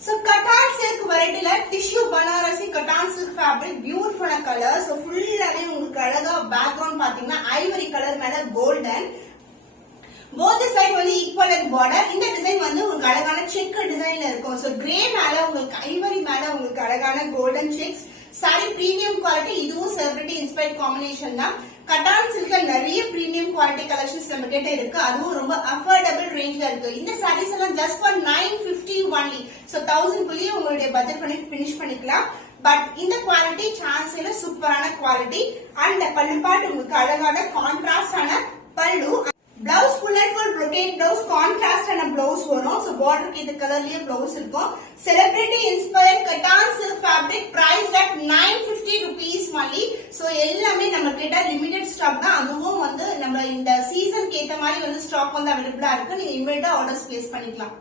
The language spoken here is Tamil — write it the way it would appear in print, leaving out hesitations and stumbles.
So Cotton silk variety la tissue Banarasi cotton silk fabric beautiful color. So full-ஆவே உங்களுக்கு அழகா background பாத்தீங்கன்னா ivory color மேல golden. Both the side வந்து equal and border. இந்த டிசைன் வந்து உங்களுக்கு அழகான check டிசைன்ல இருக்கும். So grey மேல உங்களுக்கு ivory மேல உங்களுக்கு அழகான golden checks. Saree premium quality. இதுவும் celebrity inspired combination தான். Cotton silk நிறைய premium quality collections நம்ம கிட்ட இருக்கு. அதுவும் ரொம்ப affordable rangeல இருக்கு. இந்த sarees எல்லாம் just for 950 only. So 1000 குள்ளே உங்களுடைய பட்ஜெட் பண்ணி finish பண்ணிக்கலாம். பட் இந்த குவாலிட்டி சான்ஸ்ல சூப்பரான குவாலிட்டி அண்ட் பல்லு பார்ட் உங்களுக்கு அழகான கான்ட்ராஸ்டான பல்லு. Blouse full and full brocade blouse contrast and a blouse வரும். So border க்கு இந்த கலர்லயே blouse இருக்கும். Celebrity inspired cotton silk fabric priced at 950 rupees only. So எல்லாமே நம்ம கிட்ட limited stock தான். அதுவும் வந்து நம்ம இந்த சீசனுக்கு ஏத்த மாதிரி வந்து ஸ்டாக் வந்து அவைலபிளா இருக்கு. நீங்க இமிடியேட்டா ஆர்டர்ஸ் பிளேஸ் பண்ணிக்கலாம்.